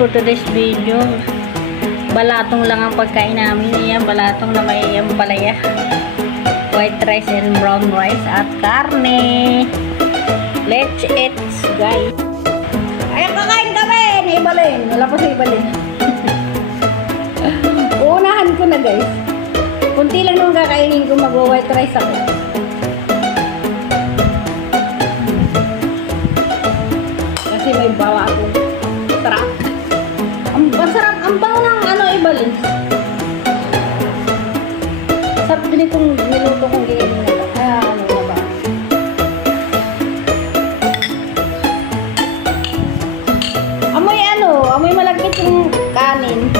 For today's video, balatong lang ang pagkain namin. Yan, balatong na may ampalaya, white rice and brown rice at karne. Let's eat, guys. Ay, kakain kami! Naibalin. Wala pa sa ibalin. Uunahan ko na, guys. Kunti lang nung kakainin ko, mag-white rice ako. Kasi may bawa ako. Sarap. Ang masarap. Ang bango ng ano, ibalin. Sarap din itong niluto kong giniling na ito. Ano na ba? Amoy ano, amoy malagkit yung kanin.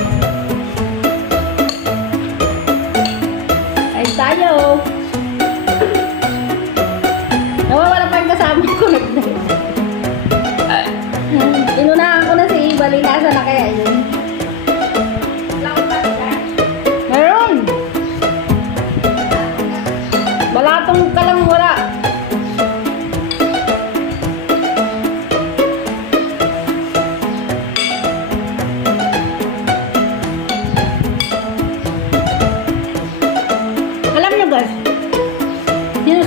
Ay tayo. Nawawala pa yung kasama ko. Inunahan ko na si Ibali. Nasa na kaya yun? Meron! Balatong ka lang wala. Alam nyo guys,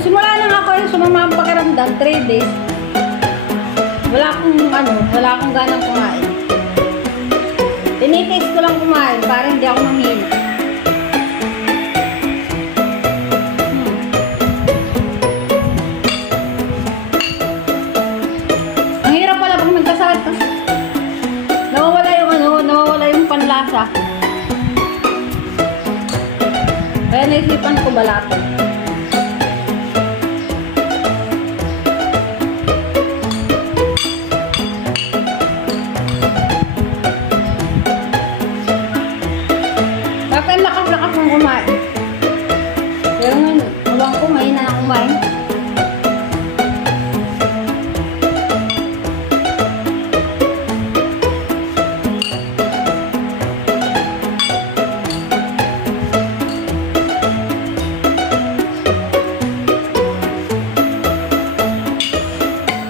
simula nang ako yung sumama ang pakiramdam, 3 days. Wala akong ganang kumain. Tinitiis ko lang kumain para hindi ako manghina. Ang hirap pala pag nagkasakit ka. Nawawala yung panlasa. Kaya naisipan ko balato. Lakas-lakas ng kumain. Pero ngayon, huwag ko, mahina na kumain.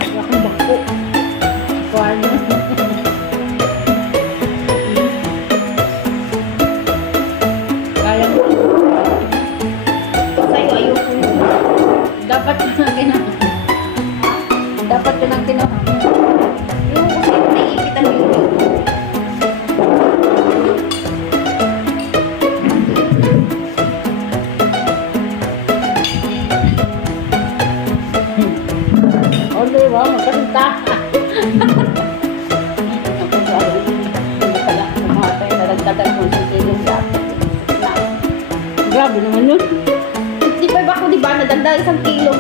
Wala kang bako. Kuhaan mo. Dapat yun ang kinuha. Yung kasi naiipit ang video. O diba, magkasinta. Nagdagdagan mo sa kilong grabe naman yun. 65 ako diba, nadagdag 1 kilo.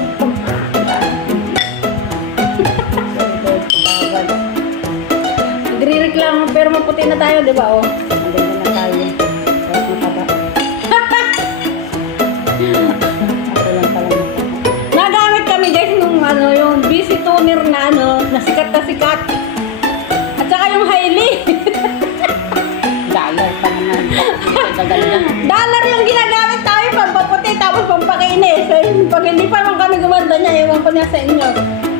Nagre-reklamo pero maputi na tayo, di ba? Oh, maganda na tayo. Nagamit kami guys nung yung BC toner na na sikat na sikat. At saka yung Hailey. Dollar pa naman. Dollar yung ginagamit tayo pampaputi tapos pampakinis. Pag hindi pa naman kami gumanda niya, ewan ko niya sa inyo.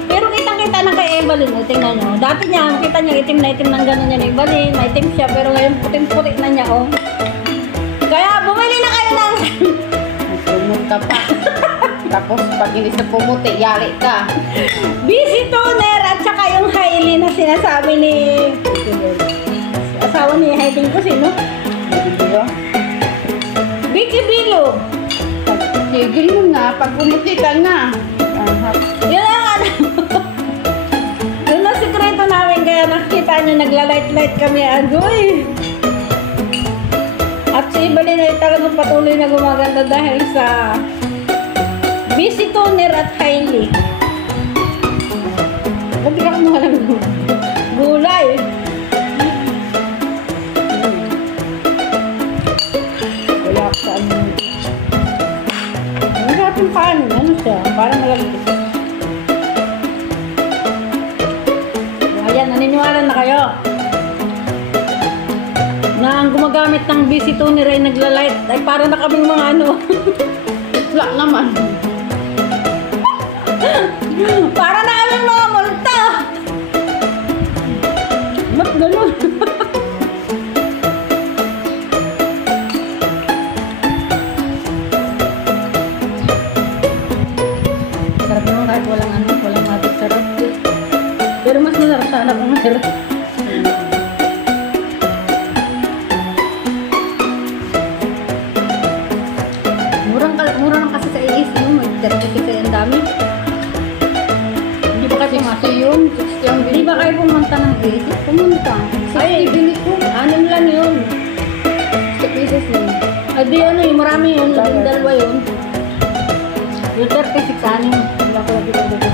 Pero kitang-kita na kay Evelyn, tingnan nyo. Dati niya, kita niya itim na itim ng gano'n niya ni Evelyn. Maitim siya, pero ngayon puting-puti na niya, oh. Kaya bumili na kayo ng... Pumut ka pa. Tapos pag hindi sa pumuti, yari ka. BC toner at saka yung Hailey na sinasabi ni... asawa ni Hailey ko, sino? Vicky Bilo. Tigil mo na, pag pumuti ka na. Yun ang ano. Yun ang sikreto namin, kaya nakikita nyo, nagla-light-light kami, agoy. At si Ibali na talagang patuloy na gumaganda dahil sa BC toner at Hailey. Nagkakak mo lang gulay. Wala ko sa ano. Ang natin paano, ano siya, parang malagkit. Ayan, naniniwala na kayo na ang gumagamit ng BC toner ay nagla-light ay para na kaming mga ano. Wala naman. Para na kaming mga multa. Ba't ganun? order. Mura lang kasi sa AS yun. Mag-30 kasi ang dami. Hindi ba kayo 60 pumasok? yun. 60 ang Hindi bili ba kayo pumunta ng AS? Pumunta. 60 bili ko. Anim lang yun. 60 pesos yun. Ay di ano yun, marami yun. Dalawa. Yung dalawa yun. Yung 36 anim. Wala ko lagi ng 60.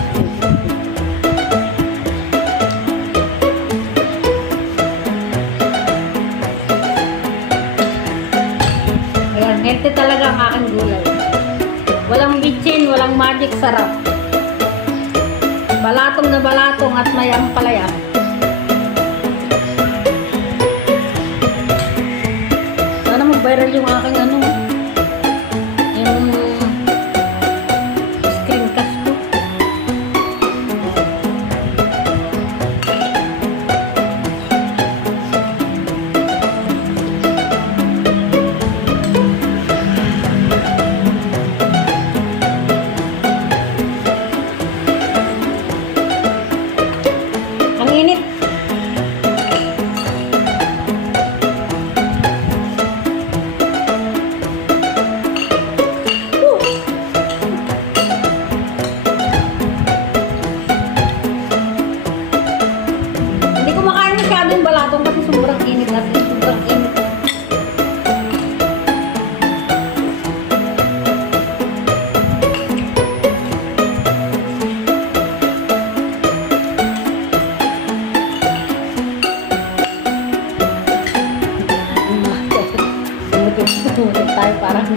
Ayan, healthy talaga ang aking gulay. Walang bitchin, walang magic, sarap. Balatong na balatong at may ampalaya. Sana mag-viral yung aking ano, yung screencast ko. Ang init. Hindi ko makain masyado yung balatong kasi sobrang init na. Sobrang init. Tumutok tayo parang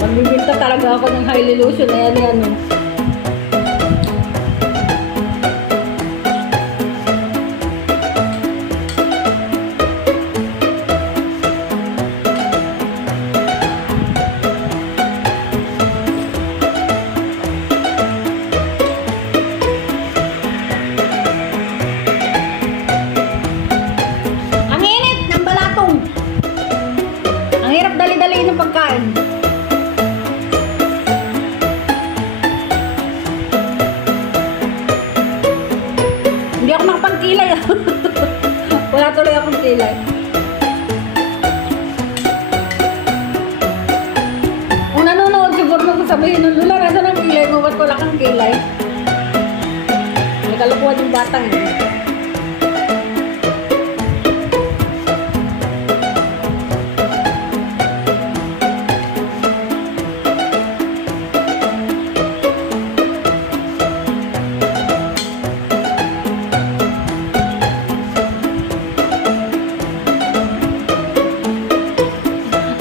magbibinta talaga ako ng highly lotion na yan yan. Ang init ng balatong. Ang hirap dali-daliin ng pagkain. Hindi ako nakapagkilay. Wala tuloy akong kilay. Kung nanonood siguro mo sabihin nun, Lula, nasa ng kilay mo? Ba't wala kang kilay? May kalukuhan yung batang eh.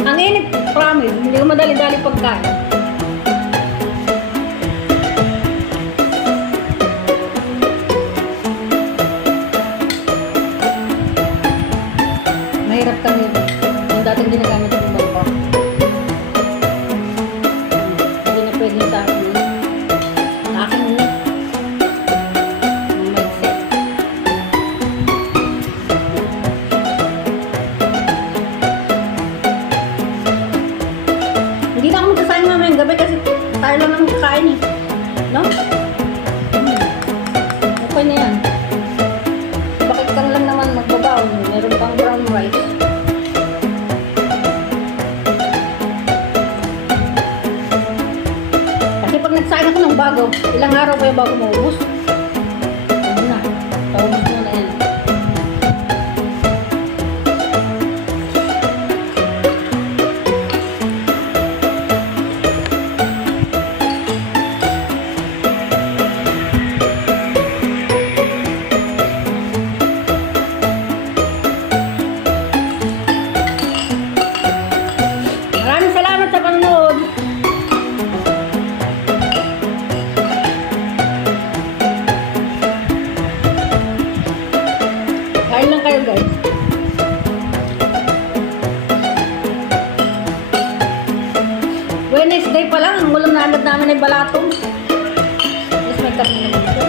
Ang init, promise. Hindi ko madali-dali pagkain. Mahirap kami. Yung dating ginagamit ko yung bangko. Hindi na pwede sa akin. Sa akin ulit. Ang mindset. Hindi na ako magkasayang mamayang gabi kasi tayo lang ang kakain eh. No? Okay na yan. Bakit kang lang naman magbabaw? Meron pang brown rice. Kasi pag nagsain ako ng bago, ilang araw kayo bago maubos? Hindi na. Paubos mo na yan. Maraming salamat sa panonood. Kain lang kayo guys. Wednesday pa lang, ang ulam na agad namin ay balatong. Yes, may kape naman ito.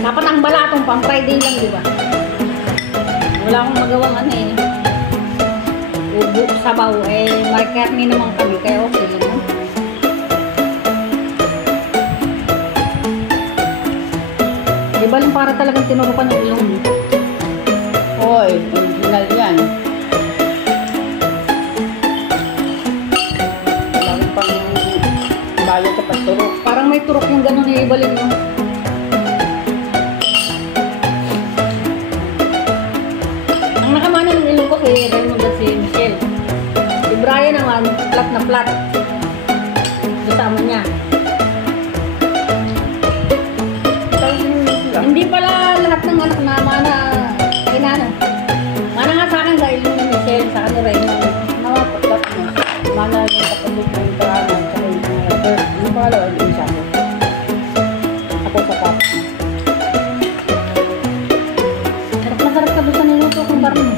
Dapat ang balatong pang Friday lang, di ba? Wala akong magawang ano eh. ubo, sabaw, eh, marikarni naman kami, kaya okay lang. Di ba lang para talagang tinurukan ng ilong mo? Hoy, original yan. Lagi pang bayad sa pagturo. Parang may turok yung gano'n na ibalik mo. Ang nakamana ng ilong ko si Raymond at si Michelle. Si Brian naman, flat na flat. Kasama niya. Hindi pala lahat ng anak na mana inano. Mana nga sa akin dahil yung Michelle, sa akin ni Raymond. Nakapagkat mo. Mana yung kapatid mo yung paranan. Tsaka yung mga bird. Yung pangalawa yung isa mo. Ako sa top. Sarap na sarap ka doon sa niluto kong bar mo.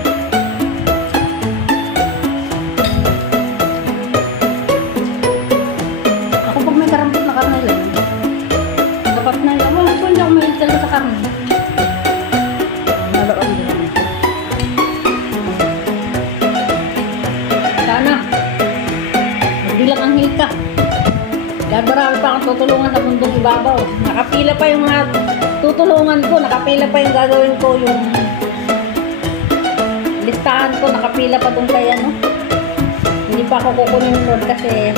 Ako pag may karampot na karne yun. Dapat na yun. Wala ko hindi ako mahilig talaga sa karne. Nalakaan mo naman. Sana. Magbilang ang hilka. Dahil marami pa akong tutulungan sa mundong ibabaw. Nakapila pa yung mga tutulungan ko. Nakapila pa yung gagawin ko. Yung listahan ko. Nakapila pa dun kaya no. Hindi pa ako kukunin ng Lord kasi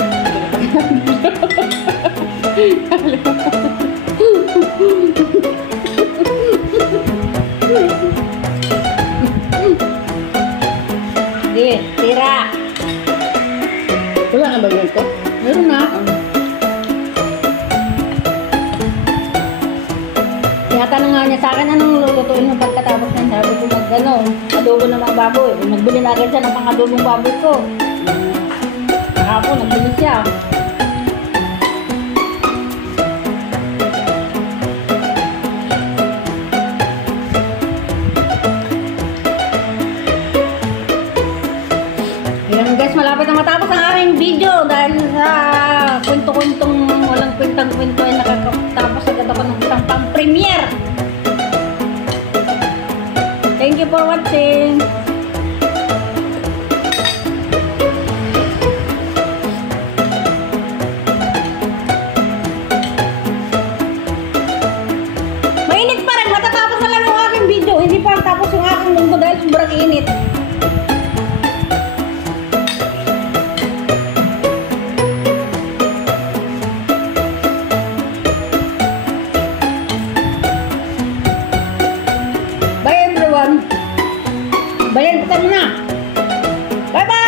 sige, tira. Wala na ba yun ko? Meron na. Tinatanong nga niya sa akin, anong lulutuin mo pagkatapos ng sabi ko adobo ng mga baboy. Nagbili na agad siya ng pang-adobong baboy ko. Kahapon, nagbili siya. Ayan guys, malapit na matapos ang aking video dahil sa kwento-kwentong walang kwentang-kwento ay nakakatapos agad ako ng isang pang-premiere. Thank you for watching. Mainit pa rin, matatapos na lang yung aking video. Hindi pa tapos yung aking mundo dahil sobrang init. Bye everyone. Bayan kita muna. Bye bye.